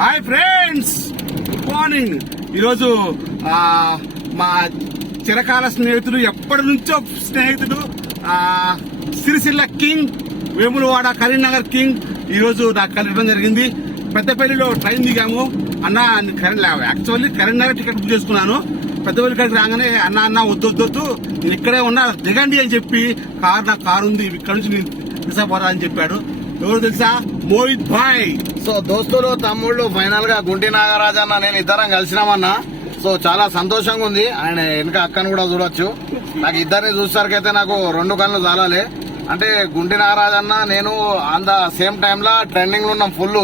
Hi friends, good morning. ఈరోజు మా చిరకాల స్నేహితుడు, ఎప్పటి నుంచో స్నేహితుడు, సిరిసిల్ల కింగ్, వేములవాడ కరీంనగర్ కింగ్ ఈరోజు నాకు కలవడం జరిగింది. పెద్దపల్లిలో ట్రైన్ దిగాము. అన్న యాక్చువల్లీ కరీంనగర్ టికెట్ బుక్ చేసుకున్నాను. పెద్దపల్లి కాడికి రాగానే అన్న వద్దు నేను ఇక్కడే ఉన్నా, దిగండి అని చెప్పి నాకు కారు ఉంది, ఇక్కడ నుంచి నేను తీసుకుపోరా అని చెప్పాడు. ఎవరు తెలుసా? మోహిత్ భాయ్. సో దోస్తులు, తమ్ముళ్ళు, ఫైనల్ గా గుంటి నాగరాజ్ అన్న నేను ఇద్దరం కలిసినామన్నా. సో చాలా సంతోషంగా ఉంది. ఆయన వెనక అక్కను కూడా చూడొచ్చు. నాకు ఇద్దరిని చూసేసరికైతే నాకు రెండు కళ్ళు చాలాలి. అంటే గుంటి నాగరాజ్ అన్న నేను on the same time law trending లో ఉన్నాం. ఫుల్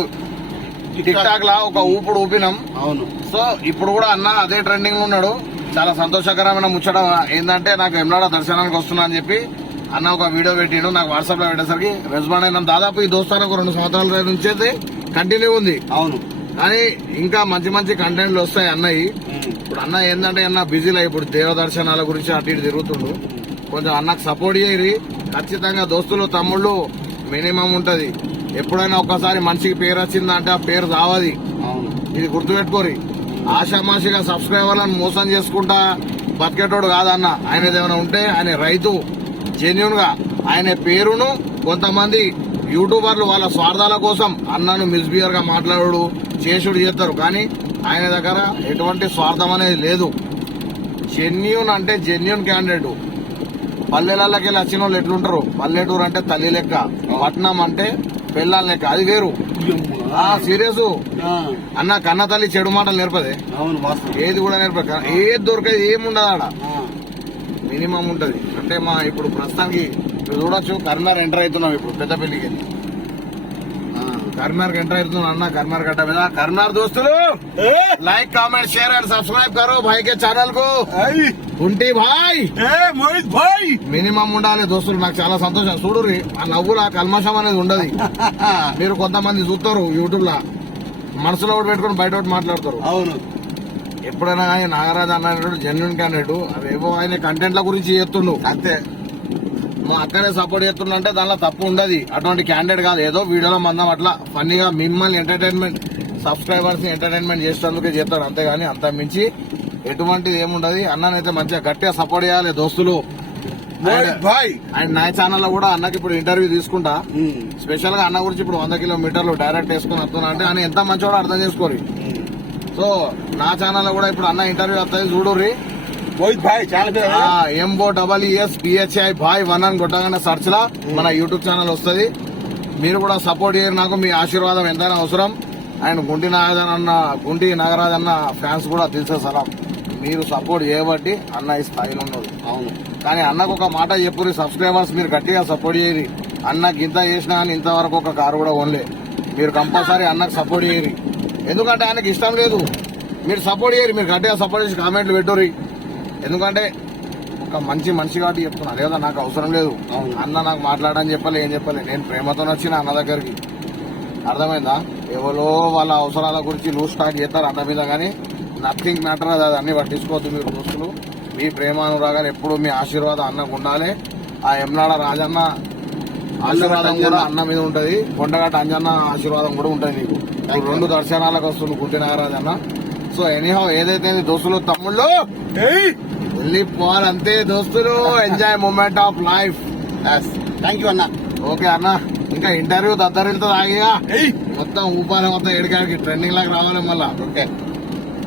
టిక్ టాక్ లా ఒక ఊపుడు ఊపినాం. అవును. సో ఇప్పుడు కూడా అన్న అదే ట్రెండింగ్ లో ఉన్నాడు. చాలా సంతోషకరమైన ముచ్చట ఏంటంటే, నాకు ఎమ్లాడ దర్శనానికి వస్తున్నా అని చెప్పి అన్న ఒక వీడియో పెట్టిండు. నాకు వాట్సాప్ లో పెట్టేసరికి రెస్పాండ్ అయినా. దాదాపు ఈ దోస్తాను ఒక 2 సంవత్సరాల నుంచి అయితే కంటిన్యూ ఉంది. అవును. కానీ ఇంకా మంచి మంచి కంటెంట్లు వస్తాయి అన్నయ్యి. ఇప్పుడు అన్న ఏంటంటే అన్న బిజీలో ఇప్పుడు దేవ దర్శనాల గురించి అటు ఇటు తిరుగుతుండు. కొంచెం అన్నకు సపోర్ట్ చేయరి. ఖచ్చితంగా దోస్తులు, తమ్ముళ్ళు మినిమం ఉంటది. ఎప్పుడైనా ఒక్కసారి మనిషికి పేరు వచ్చిందంటే ఆ పేరు రావది. ఇది గుర్తుపెట్టుకోరి. ఆషామాషిగా సబ్స్క్రైబర్లను మోసం చేసుకుంటా బతికేటోడు కాదన్న. ఆయనది ఏమైనా ఉంటే ఆయన రైతు, జెన్యున్ గా ఆయన పేరును కొంతమంది యూట్యూబర్లు వాళ్ళ స్వార్థాల కోసం అన్నను మిస్బిహేవ్ గా మాట్లాడు చేసుడు చేస్తారు. కానీ ఆయన దగ్గర ఎటువంటి స్వార్థం అనేది లేదు. జెన్యున్ అంటే జెన్యున్ క్యాండిడేట్. పల్లెలకి వచ్చిన వాళ్ళు ఎట్లుంటారు? పల్లెటూరు అంటే తల్లి లెక్క, పట్నం అంటే పెళ్ళాల లెక్క. అది వేరు. సీరియస్ అన్న. కన్న తల్లి చెడు మాటలు నేర్పదే. ఏది కూడా నేర్పదు. ఏది దొరకదు, ఏముండదు ఆడ. మినిమం ఉంటది. అంటే మా ఇప్పుడు ప్రస్తుతానికి చూడొచ్చు, కరీంనగర్ ఎంటర్ అవుతున్నాం. ఇప్పుడు పెద్దపల్లికి కరీంనగర్ ఎంటర్ అవుతున్నాం అన్న. కరీంనగర్ గడ్డ మీద కరీంనగర్ దోస్తులు like, comment, share and subscribe करो भाई के ఛానల్ को. గుంటి భాయ్, మోహిత్ భాయ్ మినిమం ఉండాలి దోస్తులు. నాకు చాలా సంతోషం. చూడుర్రి, ఆ నవ్వులు ఆ కల్మషం అనేది ఉండదు. మీరు కొంతమంది చూస్తారు యూట్యూబ్ లా, మనసులో ఒకటి పెట్టుకుని బయట ఒకటి మాట్లాడతారు. అవును. ఎప్పుడైనా కానీ నాగరాజ్ అన్న జెన్యున్ క్యాండిడేట్. అవేవో ఆయన కంటెంట్ల గురించి చేస్తుండు అంతే. మా అక్కనే సపోర్ట్ చేస్తుండే దానిలో తప్పు ఉండదు. అటువంటి క్యాండిడేట్ కాదు. ఏదో వీడియోలో మందం అట్లా ఫన్నీగా మిమ్మల్ని ఎంటర్టైన్మెంట్, సబ్స్క్రైబర్స్ ని ఎంటర్టైన్మెంట్ చేసేందుకే చేస్తాడు అంతేగాని అంత మించి ఎటువంటిది ఏముండదు. అన్ననైతే మంచిగా గట్టిగా సపోర్ట్ చేయాలి దోస్తులు. అండ్ నా ఛానల్ లో కూడా అన్నకి ఇప్పుడు ఇంటర్వ్యూ తీసుకుంటా. స్పెషల్ గా అన్న గురించి ఇప్పుడు 100 కిలోమీటర్లు డైరెక్ట్ వేసుకుని వస్తున్నా అంటే ఆయన ఎంత మంచివాడో అర్థం చేసుకోరు. సో నా ఛానల్ లో కూడా ఇప్పుడు అన్న ఇంటర్వ్యూ వస్తుంది, చూడుర్రి. మోహిత్ భాయ్ ఛానల్ MOEESBHI భాయ్ 1 అని కొట్టగానే సర్చ్ లా మన యూట్యూబ్ ఛానల్ వస్తుంది. మీరు కూడా సపోర్ట్ చేయరు. నాకు మీ ఆశీర్వాదం ఎంతైనా అవసరం. అండ్ గుంటి నాగరాజ్ అన్న ఫ్యాన్స్ కూడా తెలిసే సలాం. మీరు సపోర్ట్ చేయబట్టి అన్న ఈ స్థాయిలో ఉన్నారు. అవును. కానీ అన్నకు ఒక మాట చెప్పుర్రి, సబ్స్క్రైబర్స్ మీరు గట్టిగా సపోర్ట్ చేయరు. అన్నకి ఇంత చేసినా కానీ ఇంతవరకు ఒక కారు కూడా ఓన్లే. మీరు కంపల్సరీ అన్నకు సపోర్ట్ చేయరు. ఎందుకంటే ఆయనకి ఇష్టం లేదు. మీరు సపోర్ట్ చేయరు. మీరు గట్టిగా సపోర్ట్ చేసి కామెంట్లు పెట్టుర్రి. ఎందుకంటే ఒక మంచి మనిషి కాబట్టి చెప్తున్నా. లేదా నాకు అవసరం లేదు. అన్న నాకు మాట్లాడని చెప్పలే, ఏం చెప్పలే. నేను ప్రేమతో వచ్చిన అన్న దగ్గరికి. అర్థమైందా? ఎవరో వాళ్ళ అవసరాల గురించి లూజ్ స్టార్ట్ చేస్తారు అన్న మీద. కానీ నథింగ్ మ్యాటర్. అది అన్ని పట్టించుకోవద్దు మీరు దోస్తులు. మీ ప్రేమానురాగాలు ఎప్పుడు మీ ఆశీర్వాదం అన్నకు ఉండాలి. ఆ ఎమ్లాడ రాజన్న ఆశీర్వాదం కూడా అన్న మీద ఉంటది. కొండగట్ట అంజన్న ఆశీర్వాదం కూడా ఉంటది నీకు. 2 దర్శనాలకు వస్తుంది గుంటి నాగరాజ్ అన్న. సో ఎనీహౌ ఏదైతే దోస్తులు, తమ్ముళ్ళు వెళ్ళిపోవాలంతే దోస్తులు. Enjoy moment of life. Thank you అన్న. ఓకే అన్న. ఇంకా ఇంటర్వ్యూ దద్దరితో ఆగిగా మొత్తం ఊపాలి. మొత్తం ఏడికాడికి ట్రెండింగ్ లాగా రావాలి మళ్ళా. ఓకే.